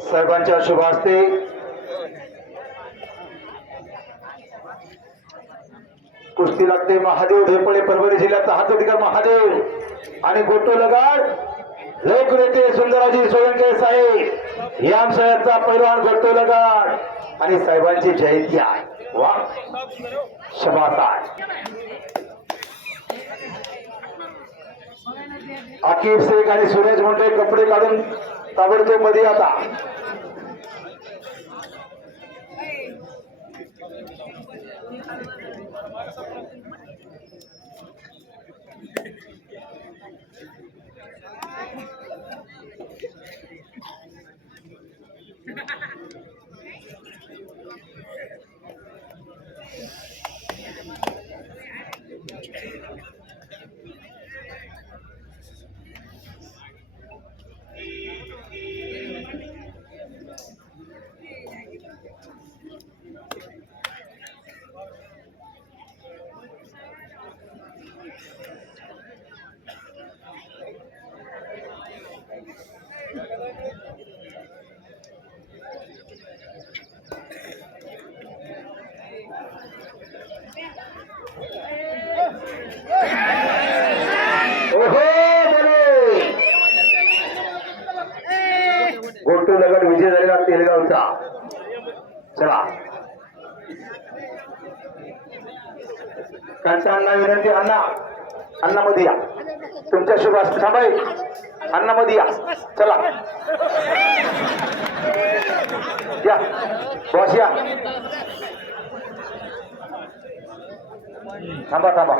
साहेबांच्या शुभ हस्ते कुस्ती लागते महादेव ढेपळे परभणी जिल्ह्याचा हातोटीकर महादेव. आणि गोटो लगाड. लोकनेते सुंदराजी सोळंके साहेब. या साहेबचा पैलवान गोटो लगाड. आणि साहेबांची जयंती आहे. वा. शबास आकिब शेख आणि सुरेश म्हणते कपडे काढून ताबडतोबमध्ये आता. गोटू लगट विजय झालेला तेलगावचा. चला. त्यांच्या अण्णा विनंती अण्णा अण्णामध्ये या. तुमच्या शुभ असते थांबाय अण्णामध्ये या. चला. या. बॉस या. थांबा थांबा.